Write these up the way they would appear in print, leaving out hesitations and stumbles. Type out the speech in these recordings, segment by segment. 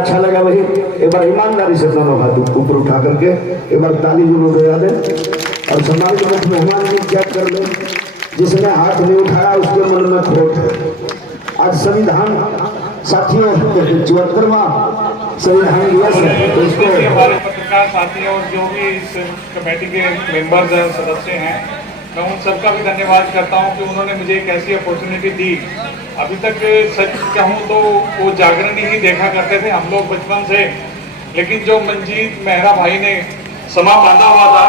अच्छा लगा भाई। एक बार ईमानदारी से दोनों हाथ ऊपर उठा करके एक बार ताली जरूर बजा दें और सम्मानित मुख्य मेहमान भी चेक कर लें। जिसने हाथ नहीं उठाया उसके मन में खोट है। आज संविधान साथियों 74वां संविधान दिवस है, तो इसको हमारे पत्रकार साथी और जो भी इस कमेटी के मेंबर्स हैं, सदस्य हैं, मैं उन सबका भी धन्यवाद करता हूं कि उन्होंने मुझे एक ऐसी अपॉर्चुनिटी दी। अभी तक सच कहूं तो वो जागरण ही देखा करते थे हम लोग बचपन से, लेकिन जो मंजीत मेहरा भाई ने समा बांधा हुआ था,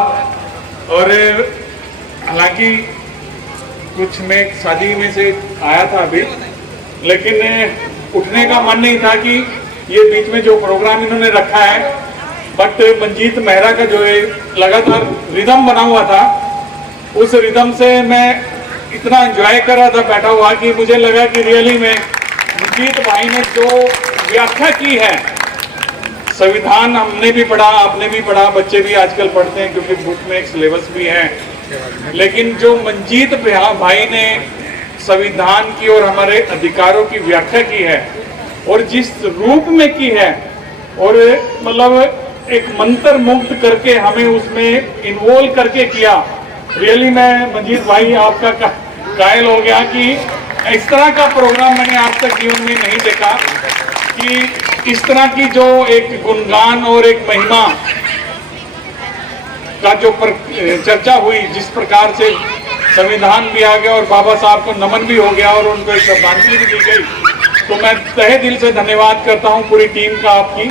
और हालांकि कुछ मैं शादी में से आया था अभी, लेकिन उठने का मन नहीं था कि ये बीच में जो प्रोग्राम इन्होंने रखा है, बट मंजीत मेहरा का जो है लगातार रिदम बना हुआ था, उस रिदम से मैं इतना एंजॉय कर रहा था बैठा हुआ कि मुझे लगा कि रियली में मंजीत भाई ने जो व्याख्या की है, संविधान हमने भी पढ़ा, आपने भी पढ़ा, बच्चे भी आजकल पढ़ते हैं क्योंकि बुक में एक सिलेबस भी है, लेकिन जो मंजीत भाई ने संविधान की और हमारे अधिकारों की व्याख्या की है और जिस रूप में की है, और मतलब एक मंत्र मुक्त करके हमें उसमें इन्वॉल्व करके किया, रियली मैं मंजीत भाई आपका कायल हो गया कि इस तरह का प्रोग्राम मैंने आज तक जीवन में नहीं देखा कि इस तरह की जो एक गुणगान और एक महिमा का जो चर्चा हुई, जिस प्रकार से संविधान भी आ गया और बाबा साहब को नमन भी हो गया और उनको श्रद्धांजलि भी दी गई, तो मैं तहे दिल से धन्यवाद करता हूं पूरी टीम का आपकी,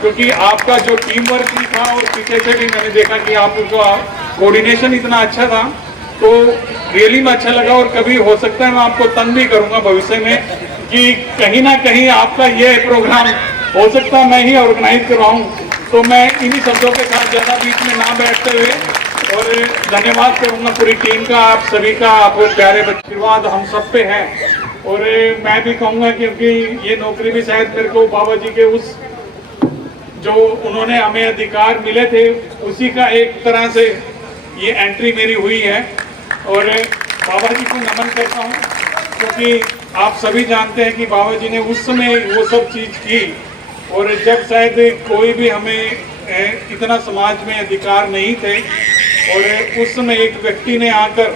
क्योंकि आपका जो टीम वर्क भी था और पीछे से भी मैंने देखा कि आपका कोऑर्डिनेशन इतना अच्छा था, तो रियली में अच्छा लगा। और कभी हो सकता है मैं आपको तंग भी करूंगा भविष्य में कि कहीं ना कहीं आपका ये प्रोग्राम हो सकता है मैं ही ऑर्गेनाइज करवाऊं, तो मैं इन्हीं शब्दों के साथ ज़्यादा बीच में ना बैठते हुए और धन्यवाद करूंगा पूरी टीम का, आप सभी का, आप प्यारे आशीर्वाद हम सब पे है। और मैं भी कहूँगा क्योंकि ये नौकरी भी शायद मेरे को बाबा जी के उस जो उन्होंने हमें अधिकार मिले थे उसी का एक तरह से ये एंट्री मेरी हुई है, और बाबा जी को नमन करता हूँ क्योंकि आप सभी जानते हैं कि बाबा जी ने उस समय वो सब चीज़ की, और जब शायद कोई भी हमें इतना समाज में अधिकार नहीं थे, और उस समय एक व्यक्ति ने आकर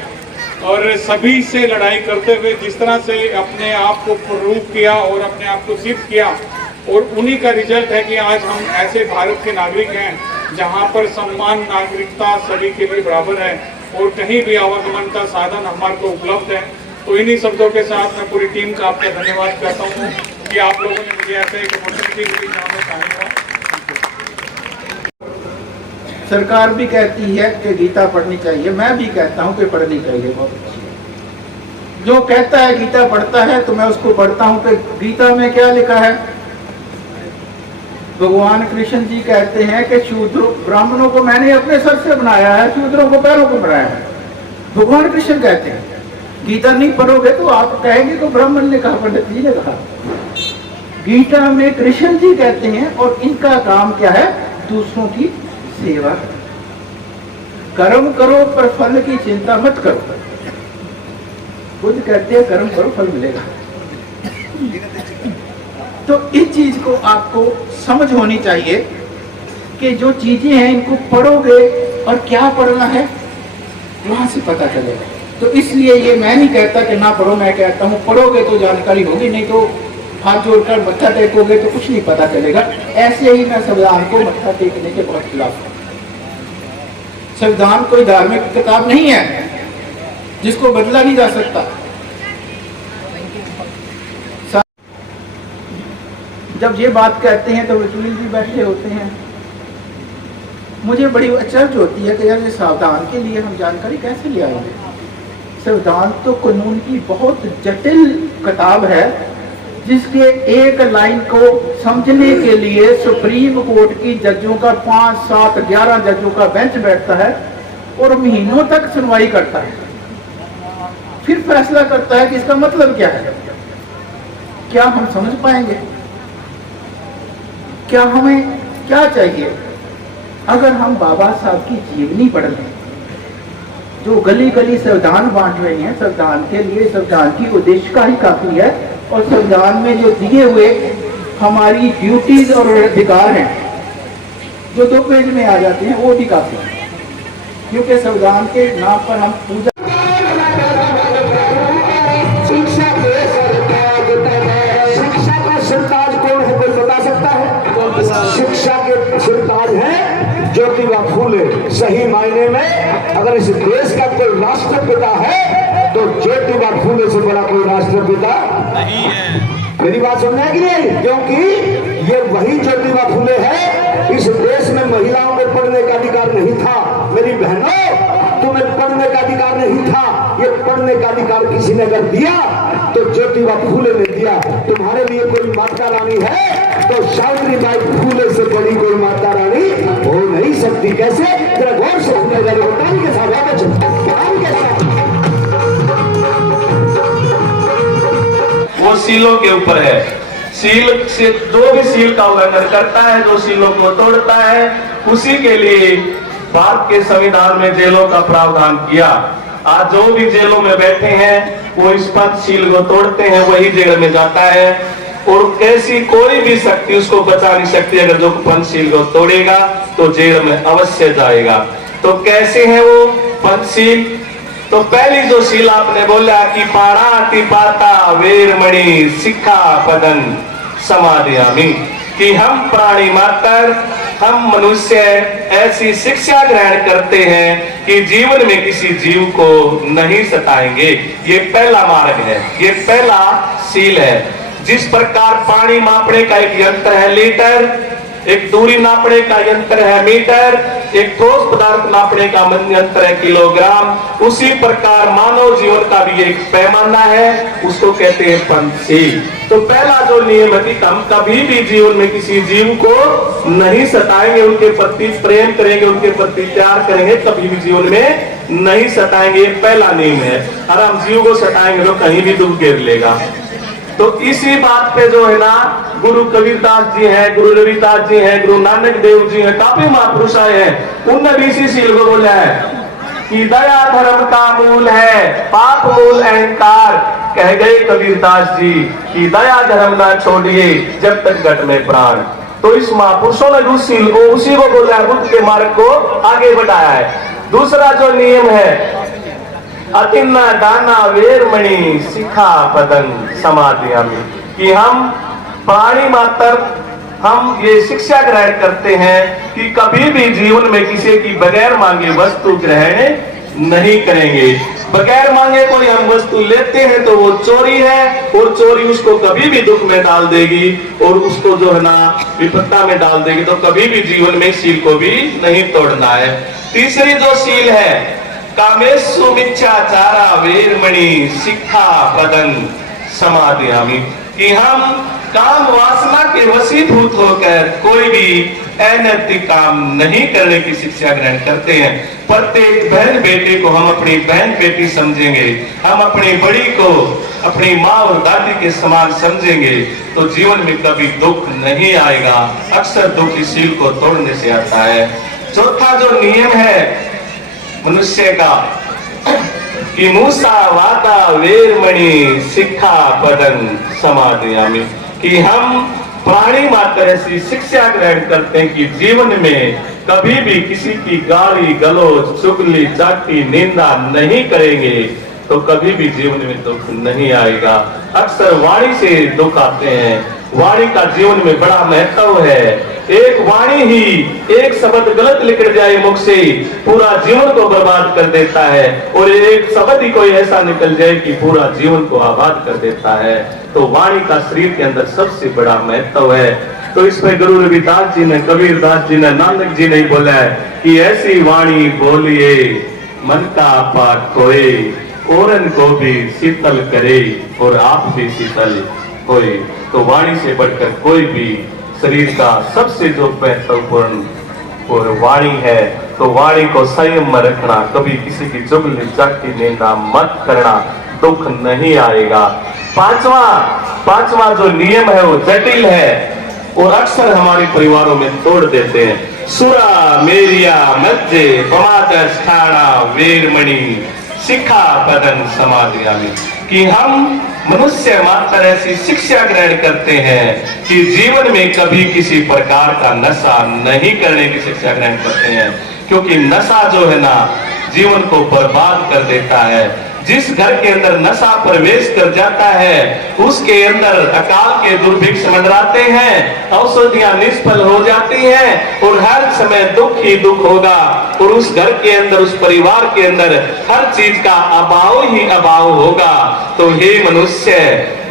और सभी से लड़ाई करते हुए जिस तरह से अपने आप को प्रूव किया और अपने आप को सिद्ध किया, और उन्हीं का रिजल्ट है कि आज हम ऐसे भारत के नागरिक हैं जहां पर सम्मान, नागरिकता सभी के लिए बराबर है और कहीं भी आवागमन का साधन हमारे को उपलब्ध है। तो इन्हीं शब्दों के साथ मैं पूरी टीम का आपका धन्यवाद करता हूँ कि आप लोगों ने मुझे ऐसे एक अपॉर्चुनिटी दी जहाँ मैं शामिल हुआ। सरकार भी कहती है कि गीता पढ़नी चाहिए, मैं भी कहता हूँ कि पढ़नी चाहिए, बहुत अच्छी। जो कहता है गीता पढ़ता है तो मैं उसको पढ़ता हूँ कि गीता में क्या लिखा है। भगवान कृष्ण जी कहते हैं कि शूद्रों ब्राह्मणों को मैंने अपने सर से बनाया है, शूद्रों को पैरों को बनाया है। भगवान कृष्ण कहते हैं। गीता नहीं पढ़ोगे तो आप कहेंगे तो ब्राह्मण ने कहा, पंडित जी ने कहा। गीता में कृष्ण जी कहते हैं और इनका काम क्या है, दूसरों की सेवा। कर्म करो पर फल की चिंता मत करो। खुद कहते हैं कर्म करो फल मिलेगा। तो इस चीज को आपको समझ होनी चाहिए कि जो चीजें हैं इनको पढ़ोगे और क्या पढ़ना है वहां से पता चलेगा। तो इसलिए ये मैं नहीं कहता कि ना पढ़ो, मैं कहता हूँ पढ़ोगे तो जानकारी होगी, नहीं तो हाथ जोड़कर मत्था टेकोगे तो कुछ नहीं पता चलेगा। ऐसे ही मैं संविधान को मत्था टेकने के बहुत खिलाफ हूँ। संविधान कोई धार्मिक किताब नहीं है जिसको बदला नहीं जा सकता। जब ये बात कहते हैं तो वकील भी बैठे होते हैं। मुझे बड़ी अचरज होती है कि यार ये संविधान के लिए हम जानकारी कैसे ले आएंगे। संविधान तो कानून की बहुत जटिल किताब है जिसके एक लाइन को समझने के लिए सुप्रीम कोर्ट की जजों का 5, 7, 11 जजों का बेंच बैठता है और महीनों तक सुनवाई करता है, फिर फैसला करता है कि इसका मतलब क्या है। क्या हम समझ पाएंगे? क्या हमें क्या चाहिए? अगर हम बाबा साहब की जीवनी पढ़ लें, जो गली गली संविधान बांट रहे हैं, संविधान के लिए संविधान की उद्देश्य का ही काफी है। और संविधान में जो दिए हुए हमारी ड्यूटीज और अधिकार हैं जो 2 पेज में आ जाते हैं वो भी काफी है, क्योंकि संविधान के नाम पर हम पूजा शिक्षा का सिरताज कौन है, कोई बता सकता है? शिक्षा के सिरताज है ज्योतिबा फूले। सही मायने में अगर इस देश का कोई राष्ट्रपिता है तो ज्योतिबा फूले से बड़ा कोई राष्ट्रपिता नहीं है। मेरी बात समझ कि नहीं? क्योंकि ये वही ज्योतिबा फूले है। इस देश में महिलाओं को पढ़ने का अधिकार नहीं था। मेरी बहनों, तुम्हें पढ़ने का अधिकार नहीं था। ये पढ़ने का अधिकार किसी ने अगर दिया तो ज्योतिबा फूले ने दिया। तुम्हारे लिए कोई माता रानी है तो सावित्रीबाई फूले से बड़ी कोई माता रानी हो नहीं सकती। कैसे? जरा गौर से सुनने जा रहे हो के साथ वो सीलों के ऊपर है। सील से जो भी सील का उल्लंघन करता है, जो सीलों को तोड़ता है, उसी के लिए भारत के संविधान में जेलों का प्रावधान किया। आज जो भी जेलों में बैठे हैं वो इस पंचशील को तोड़ते हैं, वही जेल में जाता है। और ऐसी कोई भी शक्ति उसको बचा नहीं सकती। अगर जो पंचशील को तोड़ेगा तो जेल में अवश्य जाएगा। तो कैसे है वो पंचशील? तो पहली जो शील आपने बोला कि पाणाति पाता वेरमणि शिक्षा पदन समादयामि, कि हम प्राणी मात्र, हम मनुष्य ऐसी शिक्षा ग्रहण करते हैं कि जीवन में किसी जीव को नहीं सताएंगे। ये पहला मार्ग है, ये पहला शील है। जिस प्रकार पानी मापने का एक यंत्र है लीटर, एक दूरी नापने का यंत्र है मीटर, एक ठोस पदार्थ नापने का यंत्र है किलोग्राम, उसी प्रकार मानव जीवन का भी एक पैमाना है, उसको कहते हैं पंचशील। तो पहला जो नियम है कि हम कभी भी जीवन में किसी जीव को नहीं सताएंगे, उनके प्रति प्रेम करेंगे, उनके प्रति प्यार करेंगे, कभी भी जीवन में नहीं सताएंगे। ये पहला नियम है। और हम जीव को सताएंगे तो कहीं भी दुख घेर लेगा। तो इसी बात पे जो है ना, गुरु कबीरदास जी हैं, गुरु रविदास जी हैं, गुरु नानक देव जी हैं, काफी महापुरुष आए हैं, उनने भी इसी शील को बोला है कि दया धर्म का मूल है, पाप मूल अहंकार। कह गए कबीरदास जी कि दया धर्म ना छोड़िए जब तक घट में प्राण। तो इस महापुरुषों ने उस शील को, उसी को बोला है, बुद्ध के मार्ग को आगे बढ़ाया है। दूसरा जो नियम है, अतिन्ना दाना वेरमणि शिखा पदन समादयामि, कि हम प्राणी मात्र हम ये शिक्षा ग्रहण करते हैं कि कभी भी जीवन में किसी की बगैर मांगे वस्तु ग्रहण नहीं करेंगे। बगैर मांगे कोई हम वस्तु लेते हैं तो वो चोरी है, और चोरी उसको कभी भी दुख में डाल देगी और उसको जो है ना विपत्ता में डाल देगी। तो कभी भी जीवन में शील को भी नहीं तोड़ना है। तीसरी जो शील है, कामेषु मिच्छाचारा वेरमणि शिक्षा पदन समादयामि, कि हम काम वासना के वशीभूत होकर कोई भी अनैतिक काम नहीं करने की शिक्षा ग्रहण करते हैं। प्रत्येक बहन बेटे को हम अपनी बहन बेटी समझेंगे, हम अपनी बड़ी को अपनी माँ और दादी के समान समझेंगे, तो जीवन में कभी दुख नहीं आएगा। अक्सर दुख इस शील को तोड़ने से आता है। चौथा जो नियम है मनुष्य का, कि मूसा वाता वेरमणि शिक्षा पदन समादयामि, कि हम प्राणी मात्र ऐसी शिक्षा ग्रहण करते हैं कि जीवन में कभी भी किसी की गाली गलौज चुगली जाति निंदा नहीं करेंगे, तो कभी भी जीवन में दुख नहीं आएगा। अक्सर वाणी से दुख आते हैं, वाणी का जीवन में बड़ा महत्व है। एक वाणी ही, एक शब्द गलत निकल जाए मुख से पूरा जीवन को बर्बाद कर देता है, और एक शब्द ही कोई ऐसा निकल जाए कि पूरा जीवन को आबाद कर देता है। तो वाणी का शरीर के अंदर सबसे बड़ा महत्व है। तो इस पर गुरु रविदास जी ने, कबीरदास जी ने, नानक जी ने बोला है कि ऐसी वाणी बोलिए मन का पाठ खोए, औरन को भी शीतल करे और आप भी शीतल होए। तो वाणी से बढ़कर कोई भी शरीर का सबसे जो महत्वपूर्ण और वाणी है, तो वाणी को संयम में रखना, कभी किसी की चुगली जाति निंदा मत करना, दुख नहीं आएगा। पांचवा जो नियम है वो जटिल है और अक्सर हमारे परिवारों में तोड़ देते हैं। सुरा मेरिया मध्य पमादस्थाना वेरमणि शिखा पदन समादयामि, कि हम मनुष्य मात्र ऐसी शिक्षा ग्रहण करते हैं कि जीवन में कभी किसी प्रकार का नशा नहीं करने की शिक्षा ग्रहण करते हैं, क्योंकि नशा जो है ना जीवन को बर्बाद कर देता है। जिस घर के अंदर नशा प्रवेश कर जाता है उसके अंदर अकाल के दुर्भिक्ष मंडराते हैं, औषधियां निष्फल हो जाती हैं और हर समय दुख ही दुख होगा और उस घर के अंदर, उस परिवार के अंदर हर चीज का अभाव ही अभाव होगा। तो हे मनुष्य,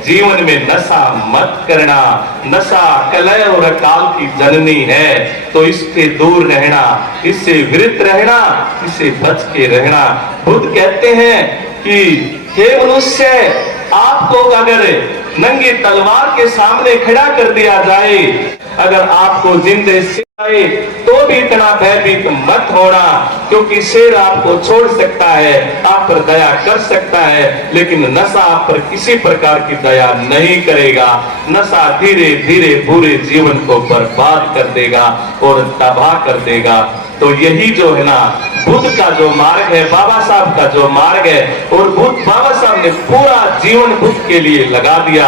जीवन में नशा मत करना। नशा कलह और अकाल की जननी है, तो इससे दूर रहना, इससे विरत रहना, इससे बच के रहना। बुद्ध कहते हैं कि हे मनुष्य, आपको अगर नंगी तलवार के सामने खड़ा कर दिया जाए, अगर आपको जिंदे से आए तो भी इतना भयभीत मत होना, क्योंकि शेर आपको छोड़ सकता है, आप पर दया कर सकता है, लेकिन नशा आप पर किसी प्रकार की दया नहीं करेगा। नशा धीरे धीरे पूरे जीवन को बर्बाद कर देगा और तबाह कर देगा। तो यही जो है ना बुद्ध का जो मार्ग है, बाबा साहब का जो मार्ग है, और बुद्ध बाबा साहब ने पूरा जीवन बुद्ध के लिए लगा दिया।